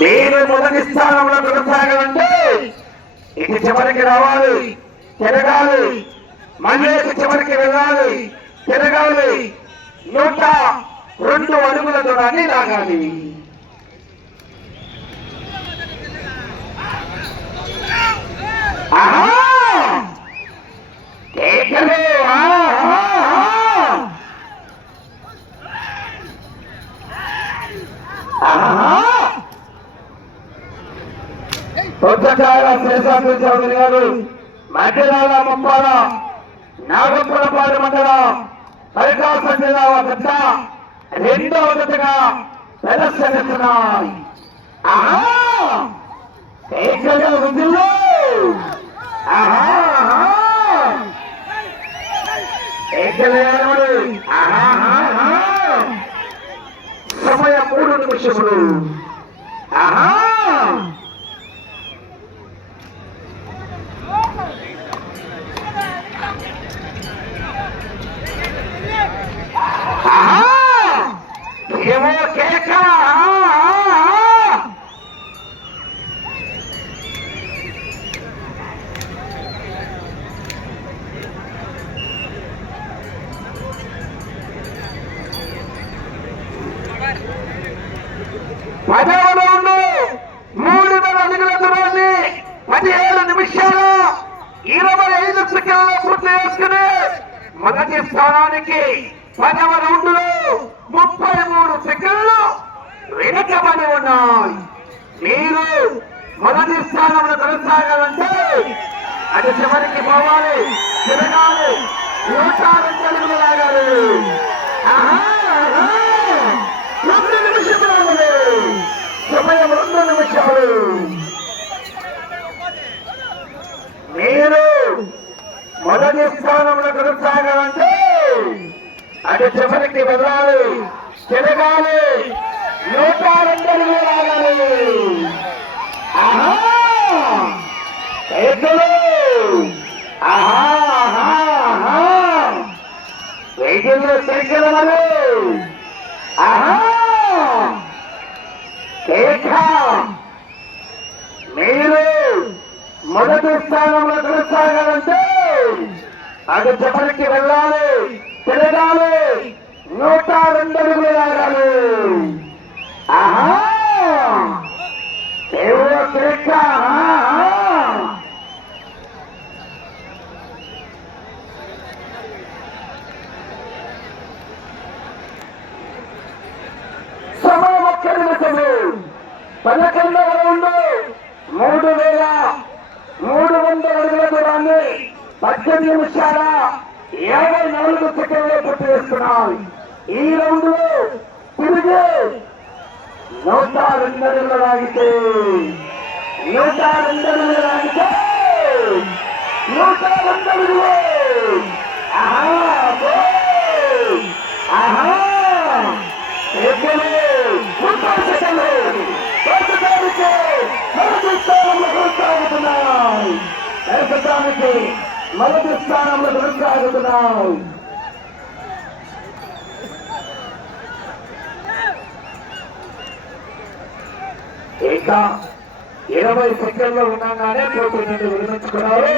మీరు మొదటి స్థానంలో కొనసాగాలంటే ఇది చివరికి రావాలి తిరగాలి మళ్ళీ చివరికి వెళ్ళాలి తిరగాలి. నూట రెండు అడుగుల దూరాన్ని లాగాలి. ఆహా! కేకలు! ఆహా! శేషాద్రి చౌదరి గారు మధ్యనాల ముప్పాల నాగపురపాడు మండలం ప్రకాశం జిల్లా వద్ద రెండవ జతగా ప్రదర్శనిస్తున్నాయి ఆహా! కేకలు విధులు సమయం మూడు నిమిషములు ఆహా! కేక ఆహా! మూడు వేల అడుగుల దూరాన్ని పదిహేడు నిమిషాలు ఇరవై ఐదు సెకండ్లు పూర్తి చేసుకుని మొదటి స్థానానికి పదవ రౌండ్ ముప్పై ఉన్నాయి మీరు మొదటి స్థానంలో కొనసాగాలంటే అది చివరికి పోవాలి తిరగాలి నూట తెలుగు లాగాలి. ఆహా, రెండు నిమిషములు సమయం రెండు నిమిషములు. మీరు మొదటి స్థానంలో కొనసాగాలంటే అది చివరికి వెళ్ళాలి తిరగాలి నూట రెండు అడుగులు లాగాలి ఆహా సైకిల్ ఆహా ఆహా ఆహా మీరు మొదటి స్థానంలో కొనసాగాలంటే అది చివరికి వెళ్ళాలి తిరగాలి నూట రెండు అడుగులు లాగాలి ఆహా దేవుడు కేక ఆహా సమయం ఒక్క నిమిషము పదకొండవ రౌండ్ మూడు వేల మూడు వందల అడుగుల దూరాన్ని పద్దెనిమిది నిమిషాల యాభై నాలుగు సెకండ్లో పూర్తి చేస్తున్నాయి ఈ రౌండ్లో తిరిగి నూట రెండు అడుగులు లాగితే నూట రెండు అడుగులు లాగితే నూట రెండు అడుగులు. ఆహా! ప్రస్తుతానికి మొదటి స్థానంలో కొనసాగుతున్నాం. ఇంకా ఇరవై సెకండ్లు ఉండగానే పోటీ నుండి విరమించుకున్నారు